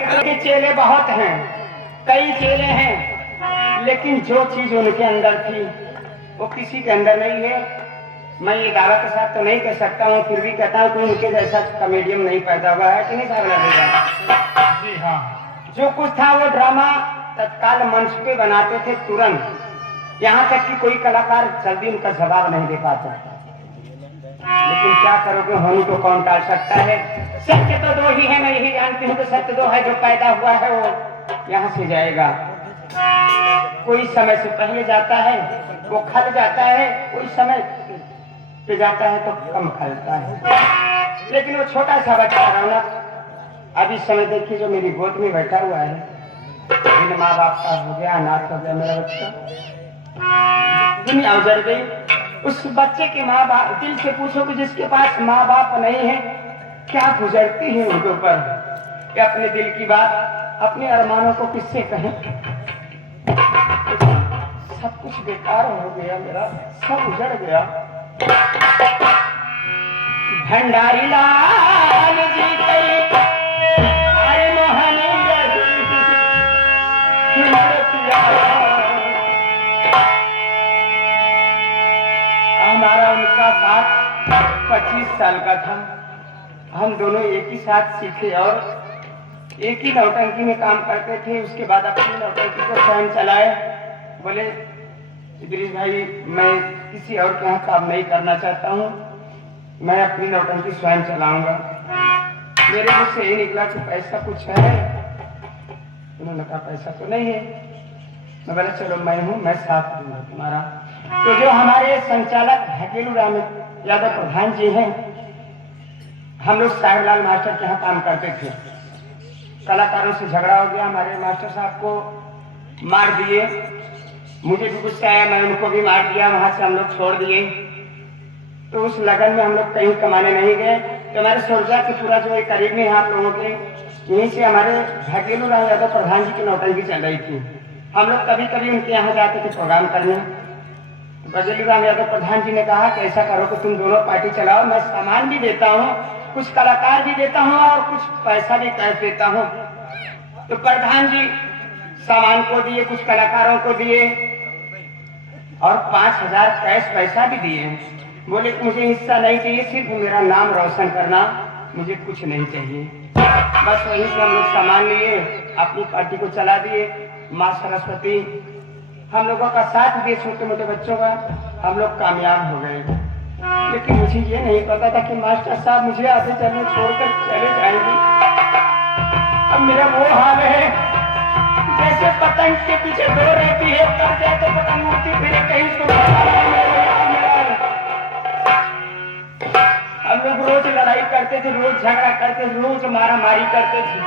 के चेले बहुत हैं, कई चेले हैं, लेकिन जो चीज उनके अंदर थी वो किसी के अंदर नहीं है। मैं ये दावा के साथ तो नहीं कह सकता हूँ, फिर भी कहता हूँ कि उनके जैसा कॉमेडियन नहीं पैदा हुआ है कि नहीं साहब? जी हाँ। जो कुछ था वो ड्रामा तत्काल मंच पे बनाते थे तुरंत, यहाँ तक कि कोई कलाकार जल्दी उनका जवाब नहीं दे पाता। लेकिन क्या करोगे, होनी तो कौन टाल सकता है। सत्य तो दो ही है, मैं यही जानती हूँ कि सत्य दो है। जो पैदा हुआ है वो यहाँ से जाएगा, कोई समय से पहले जाता है वो खल जाता है, कोई समय पे जाता है तो कम खलता है। लेकिन वो छोटा सा बच्चा रौनक, अभी समय देखिए जो मेरी गोद में बैठा हुआ है, बिन माँ बाप का हो गया, अनाथ हो गया मेरा बच्चा, दुनिया उजड़ गई। उस बच्चे के माँ बाप, दिल से पूछो कि जिसके पास माँ बाप नहीं है क्या गुजरती है उनके ऊपर, कि अपने दिल की बात, अपने अरमानों को किससे कहें। सब कुछ बेकार हो गया मेरा, सब उजड़ गया। भंडारी लाल जी कई अरे मोहनी हमारा उनका साथ 25 साल का था। हम दोनों एक ही साथ सीखे और एक ही नौटंकी में काम करते थे। उसके बाद अपनी नौटंकी को स्वयं चलाए। बोले इदरीस भाई, मैं किसी और के यहाँ काम नहीं करना चाहता हूँ, मैं अपनी नौटंकी स्वयं चलाऊंगा। मेरे मुँह से ये निकला कि पैसा कुछ है? उन्होंने कहा पैसा तो नहीं है। मैं बोला चलो मैं हूँ, मैं साथ दूंगा तुम्हारा। तो जो हमारे संचालक हकेलू राम यादव प्रधान जी हैं, हम लोग साहिबलाल मास्टर के यहाँ काम करते थे। कलाकारों से झगड़ा हो गया, हमारे मास्टर साहब को मार दिए, मुझे भी गुस्सा आया, मैं उनको भी मार दिया, वहां से हम लोग छोड़ दिए। तो उस लगन में हम लोग कहीं कमाने नहीं गए। तो हमारे सोरजा के पूरा जो एक करीब में आप लोगों के यहीं से हमारे हकेलू राम यादव प्रधान जी की नौटंकी चल रही थी। हम लोग कभी कभी उनके यहाँ जाते थे प्रोग्राम करने। बघेलू राम यादव प्रधान जी ने कहा कि ऐसा करो कि तुम दोनों पार्टी चलाओ, मैं सामान भी देता हूँ, कुछ कलाकार भी देता हूँ और कुछ पैसा भी कैश देता हूँ। तो प्रधान जी सामान को दिए, कुछ कलाकारों को दिए और 5000 कैश पैसा भी दिए। बोले मुझे हिस्सा नहीं चाहिए, सिर्फ मेरा नाम रोशन करना, मुझे कुछ नहीं चाहिए। बस वहीं से हम लोग सामान लिए, अपनी पार्टी को चला दिए। माँ सरस्वती हम लोगों का साथ दिए, छोटे मोटे बच्चों का, हम लोग कामयाब हो गए। लेकिन मुझे ये नहीं पता था कि मास्टर साहब मुझे आधे चलने छोड़कर चले जाएंगे। अब मेरा वो हाल है जैसे पतंग के पीछे दौड़ रहती है, कर जाए तो पतंग उड़ती फिरे कहीं हम लोग रोज लड़ाई करते थे, रोज झगड़ा करते थे, रोज मारा मारी करते थे।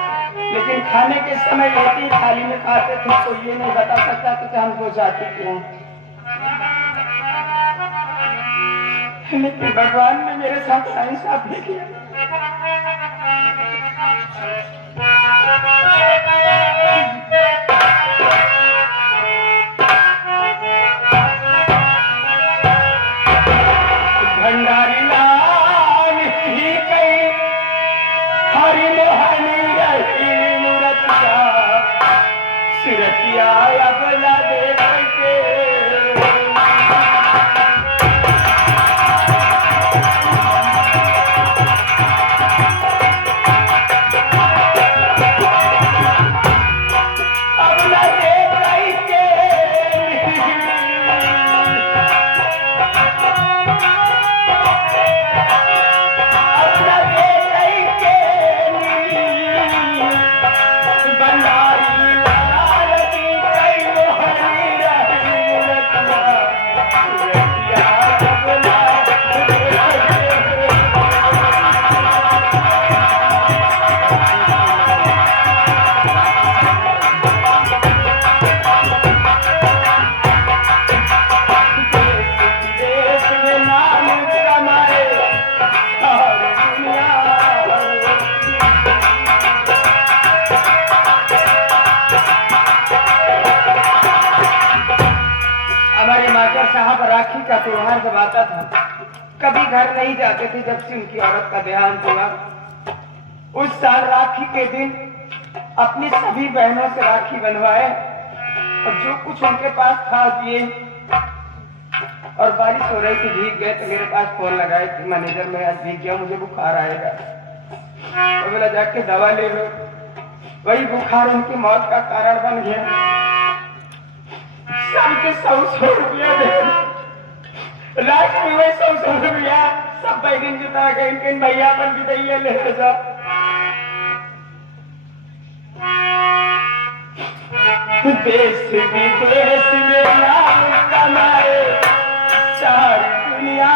लेकिन खाने के समय रोटी थाली में खाते थे तो ये नहीं बता सकता कि हम दो जाति के हैं। लेकिन भगवान ने मेरे साथ इंसाफ भी किया। भंडारी लाल ही कई हरि मोहनी रही मूर्तिया सिरतिया अबला देख के साहब राखी का त्योहार जब आता था, कभी घर नहीं जाते थे जब से उनकी औरत का देहांत हुआ। उस साल राखी के दिन अपनी सभी बहनों से राखी बनवाए और जो कुछ उनके पास था दिए। और बारिश हो रही थी, भीग गए तो मेरे पास फोन लगाए कि मैनेजर मैं आज भीग गया, मुझे बुखार आएगा। तो बोला जाके दवा ले लो। वही बुखार उनकी मौत का कारण बन गया। सबके 100 रुपया दे, लास्ट में वही 100 रुपया सब बैगन जुटा गए। इनके भैया पर जुटाइए ले जाओ। देश विदेश में नाम कमाए सारी दुनिया।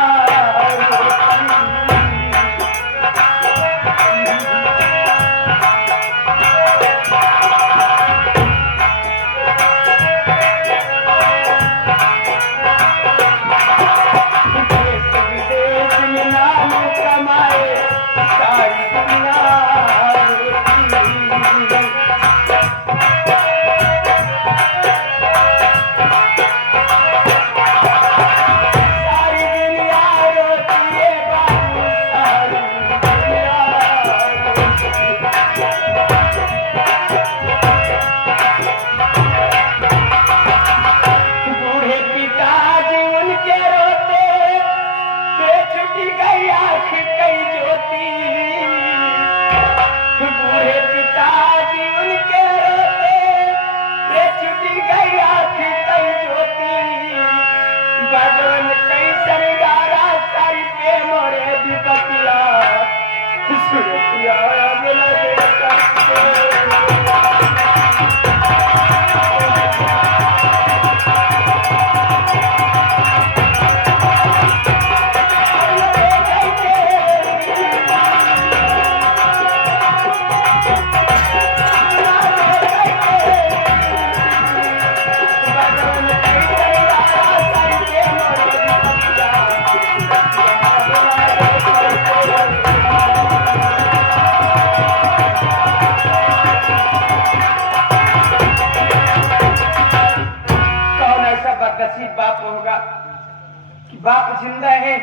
बाप जिंदा है,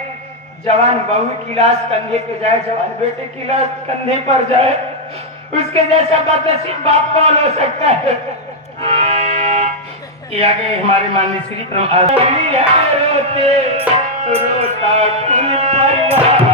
जवान बहू की लाश कंधे पे जाए, जवान बेटे की लाश कंधे पर जाए, उसके जैसा बदनसीब बाप कौन हो सकता है। ये आगे हमारे माननीय श्री रोते रोता कुल परिवार।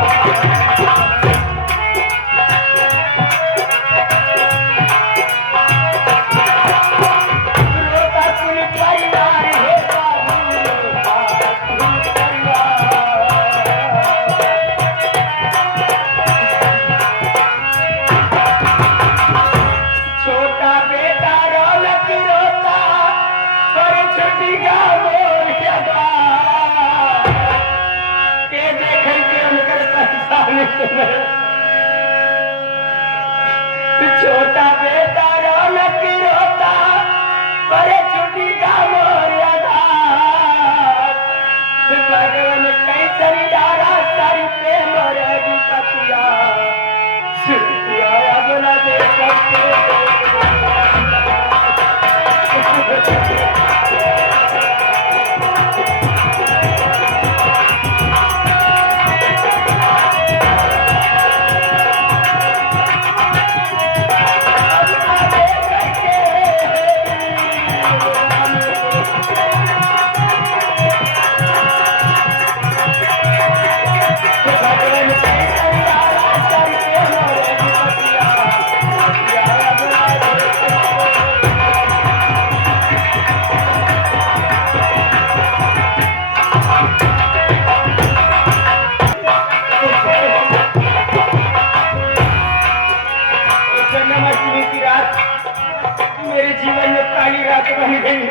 छोटा बेटा रौनक रोता बड़े छुट्टी का मोरिया भगवान कैसरी डारा सारी प्रेम रे विपतिया सुतिया अगला दे सकते। मेरे जीवन में काली रात बन गई,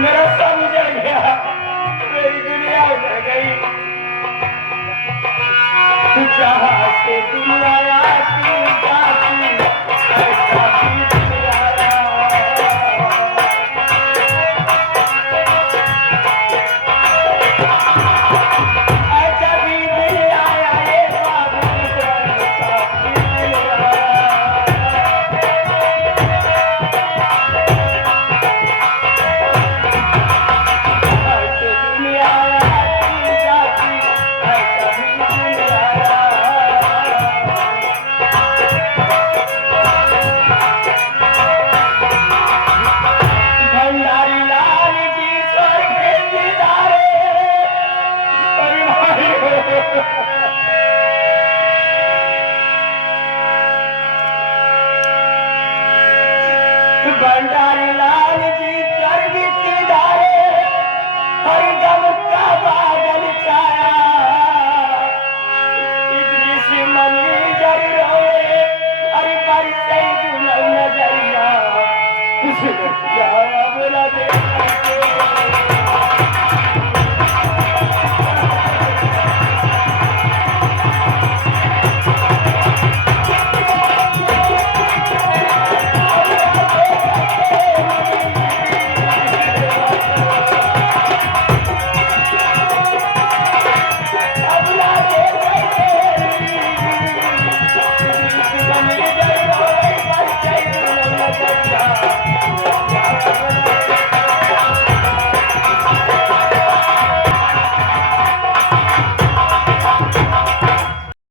मेरा सब उजड़ गया, मेरी दुनिया उजड़ गई। जहाँ से दुनिया आती जाती ऐसा भी दुनिया भंडारी लाल जी चरगी धारे हर गम का बादल छाया इद्रिस मनी जर रोए अरे बारिश नजरिया